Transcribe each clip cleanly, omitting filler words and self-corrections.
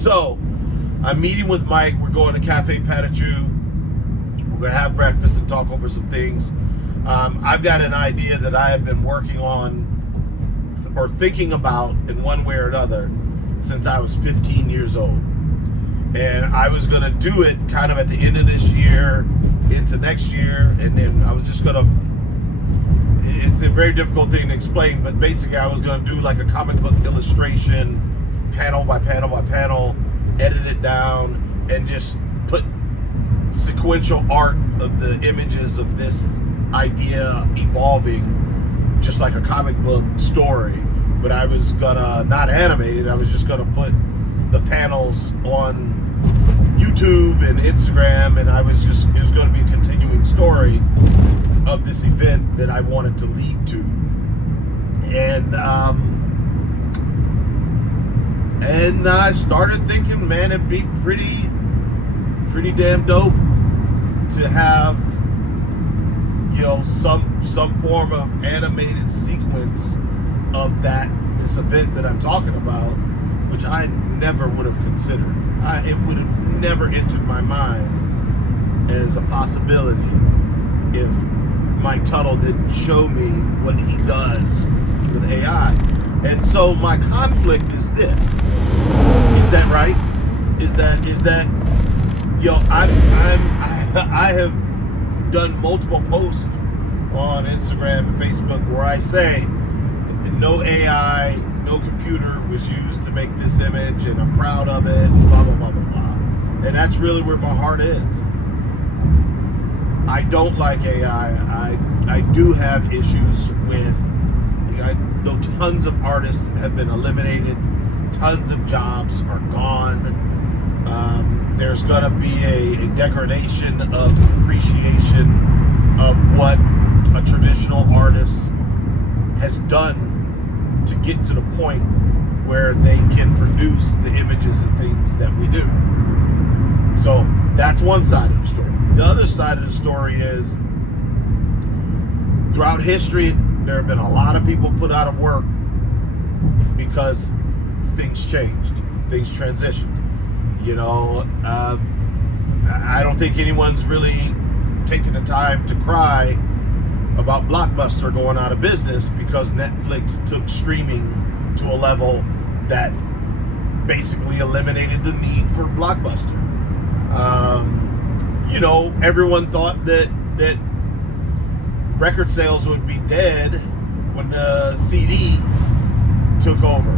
So, I'm meeting with Mike. We're going to Cafe Patachou. We're going to have breakfast and talk over some things. I've got an idea that I have been working on or thinking about in one way or another since I was 15 years old. And I was going to do it kind of at the end of this year into next year. And then I was just going to, it's a very difficult thing to explain, but basically I was going to do like a comic book illustration, panel by panel by panel, edit it down, and just put sequential art of the images of this idea evolving, just like a comic book story. But I was gonna not animate it. I was just gonna put the panels on YouTube and Instagram, and it was gonna be a continuing story of this event that I wanted to lead to. And I started thinking, man, it'd be pretty damn dope to have, you know, some form of animated sequence of this event that I'm talking about, which I never would have considered. It would have never entered my mind as a possibility if Mike Tuttle didn't show me what he does with AI. And so my conflict is this. Is that right? Is that you know, I have done multiple posts on Instagram and Facebook where I say no AI, no computer was used to make this image, and I'm proud of it, and blah, blah, blah, blah, blah. And that's really where my heart is. I don't like AI. I do have issues with, I know tons of artists have been eliminated. Tons of jobs are gone. There's going to be a degradation of the appreciation of what a traditional artist has done to get to the point where they can produce the images and things that we do. So that's one side of the story. The other side of the story is, throughout history, there have been a lot of people put out of work because things changed, things transitioned. You know, I don't think anyone's really taken the time to cry about Blockbuster going out of business because Netflix took streaming to a level that basically eliminated the need for Blockbuster. You know, everyone thought that record sales would be dead when the CD took over,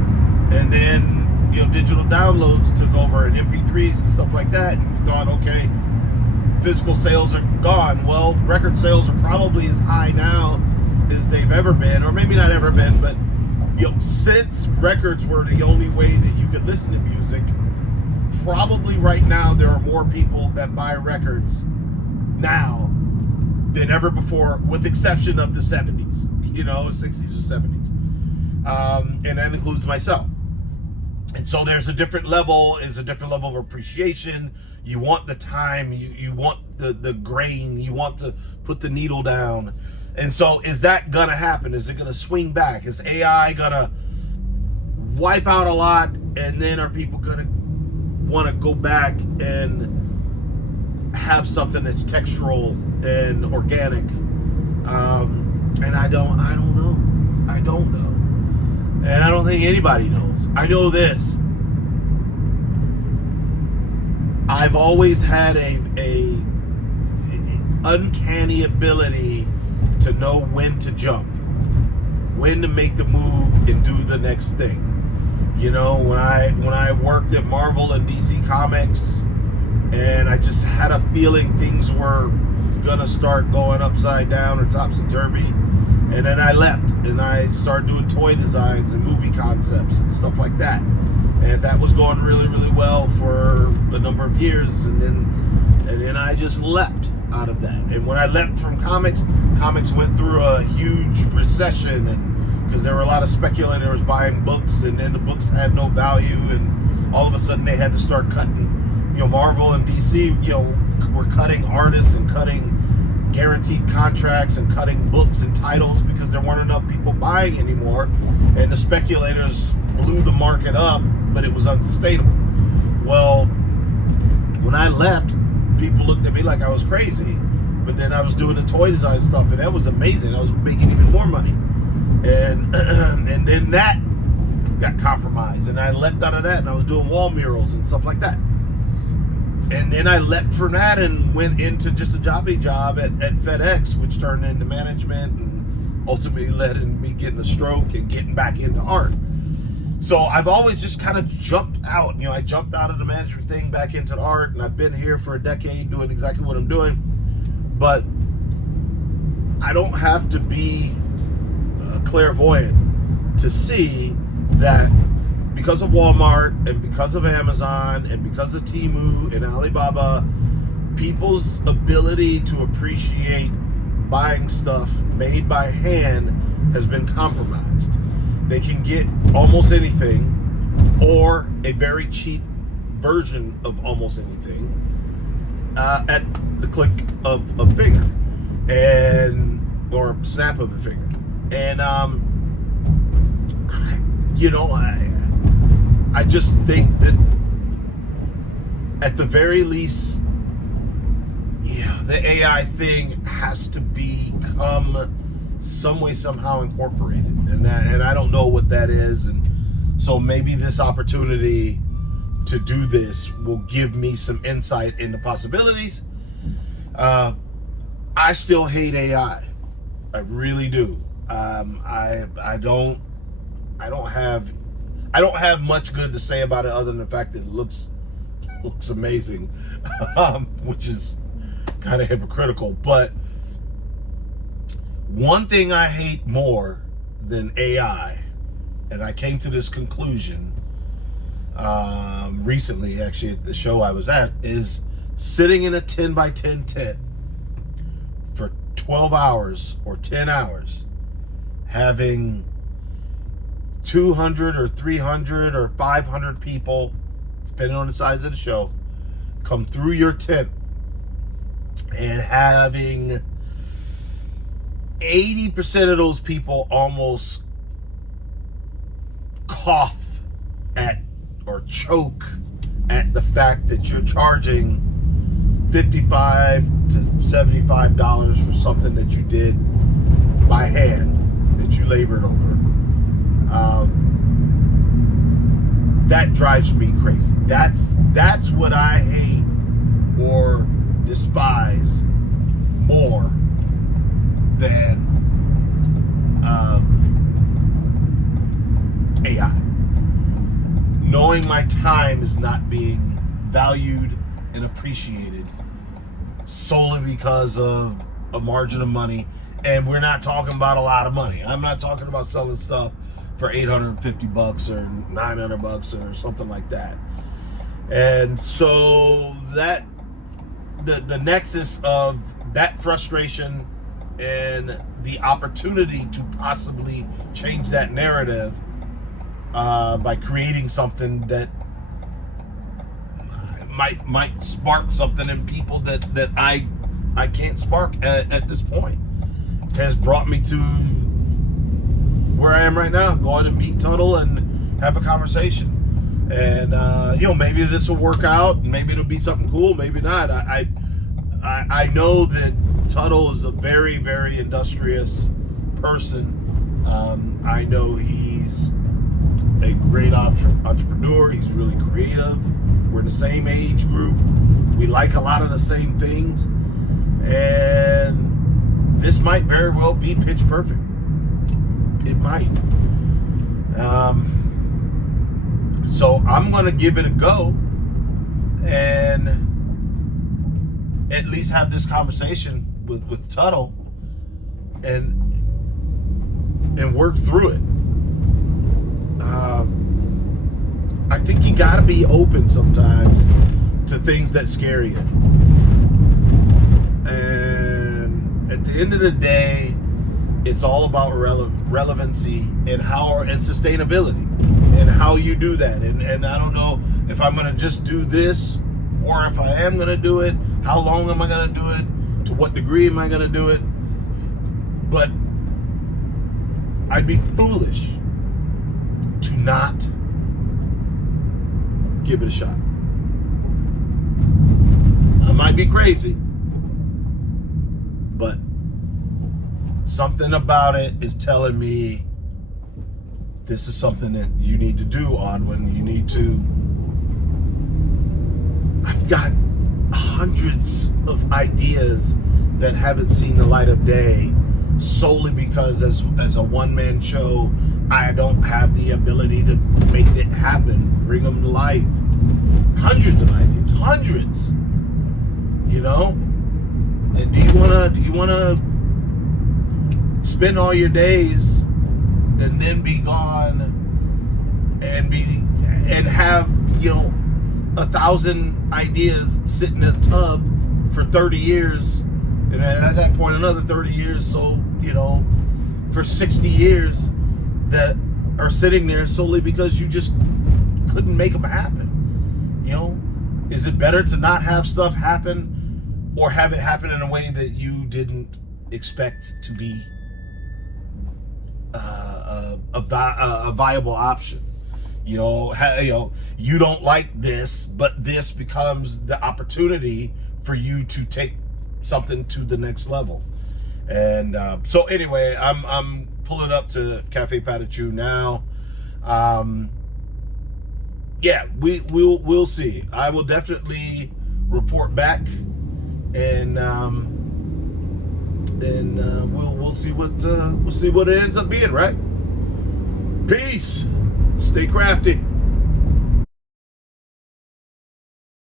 and then, you know, digital downloads took over and MP3s and stuff like that, and you thought, okay, physical sales are gone. Well, record sales are probably as high now as they've ever been, or maybe not ever been, but, you know, since records were the only way that you could listen to music, probably right now there are more people that buy records now than ever before, with exception of the 70s, you know, 60s or 70s. And that includes myself. And so there's a different level of appreciation. You want the time, you want the grain, you want to put the needle down. And so is that gonna happen? Is it gonna swing back? Is AI gonna wipe out a lot, and then are people gonna wanna go back and have something that's textural and organic? And I don't know. And I don't think anybody knows. I know this. I've always had a uncanny ability to know when to jump, when to make the move and do the next thing. You know, when I worked at Marvel and DC Comics, and I just had a feeling things were gonna start going upside down or topsy-turvy. And then I left and I started doing toy designs and movie concepts and stuff like that. And that was going really, really well for a number of years. And then I just leapt out of that. And when I leapt from comics went through a huge recession, and because there were a lot of speculators buying books, and then the books had no value, and all of a sudden they had to start cutting. You know, Marvel and DC, you know, were cutting artists and cutting guaranteed contracts and cutting books and titles because there weren't enough people buying anymore, and the speculators blew the market up, but it was unsustainable. Well, when I left, people looked at me like I was crazy. But then I was doing the toy design stuff, and that was amazing. I was making even more money. And and then that got compromised, and I left out of that, and I was doing wall murals and stuff like that. And then I left from that and went into just a job at FedEx, which turned into management and ultimately led in me getting a stroke and getting back into art. So I've always just kind of jumped out. You know, I jumped out of the management thing back into the art, and I've been here for a decade doing exactly what I'm doing. But I don't have to be clairvoyant to see that because of Walmart and because of Amazon and because of Temu and Alibaba, people's ability to appreciate buying stuff made by hand has been compromised. They can get almost anything or a very cheap version of almost anything at the click of a finger or snap of a finger. And you know, I just think that at the very least, yeah, the AI thing has to become some way somehow incorporated, and I don't know what that is. And so maybe this opportunity to do this will give me some insight into possibilities. I still hate AI. I really do. I don't have much good to say about it other than the fact that it looks amazing, which is kind of hypocritical. But one thing I hate more than AI, and I came to this conclusion recently, actually, at the show I was at, is sitting in a 10 by 10 tent for 12 hours or 10 hours, having 200 or 300 or 500 people, depending on the size of the show, come through your tent, and having 80% of those people almost cough at or choke at the fact that you're charging $55 to $75 for something that you did by hand, that you labored over. That drives me crazy. That's what I hate or despise more than AI. Knowing my time is not being valued and appreciated solely because of a margin of money. And we're not talking about a lot of money. I'm not talking about selling stuff for $850 or $900 or something like that. And so that the nexus of that frustration and the opportunity to possibly change that narrative by creating something that might spark something in people that I can't spark at this point, has brought me to where I am right now, going to meet Tuttle and have a conversation. And maybe this will work out, maybe it'll be something cool, maybe not. I know that Tuttle is a very, very industrious person. I know he's a great entrepreneur. He's really creative. We're in the same age group. We like a lot of the same things. And this might very well be pitch perfect. It might. So I'm going to give it a go and at least have this conversation with Tuttle and work through it. I think you got to be open sometimes to things that scare you. And at the end of the day, it's all about relevancy and sustainability and how you do that. And I don't know if I'm going to just do this, or if I am going to do it, how long am I going to do it? To what degree am I going to do it? But I'd be foolish to not give it a shot. I might be crazy, but something about it is telling me this is something that you need to do, Odwin. You need to. I've got hundreds of ideas that haven't seen the light of day solely because as a one-man show, I don't have the ability to make it happen, bring them to life. Hundreds of ideas, hundreds. You know? And do you wanna spend all your days and then be gone and have, 1,000 ideas sitting in a tub for 30 years, and at that point another 30 years, so for 60 years that are sitting there solely because you just couldn't make them happen. Is it better to not have stuff happen, or have it happen in a way that you didn't expect to be a viable option? You don't like this, but this becomes the opportunity for you to take something to the next level. And so anyway, I'm pulling up to Cafe Patachu now. We'll see. I will definitely report back, and we'll see what it ends up being. Right? Peace. Stay crafty.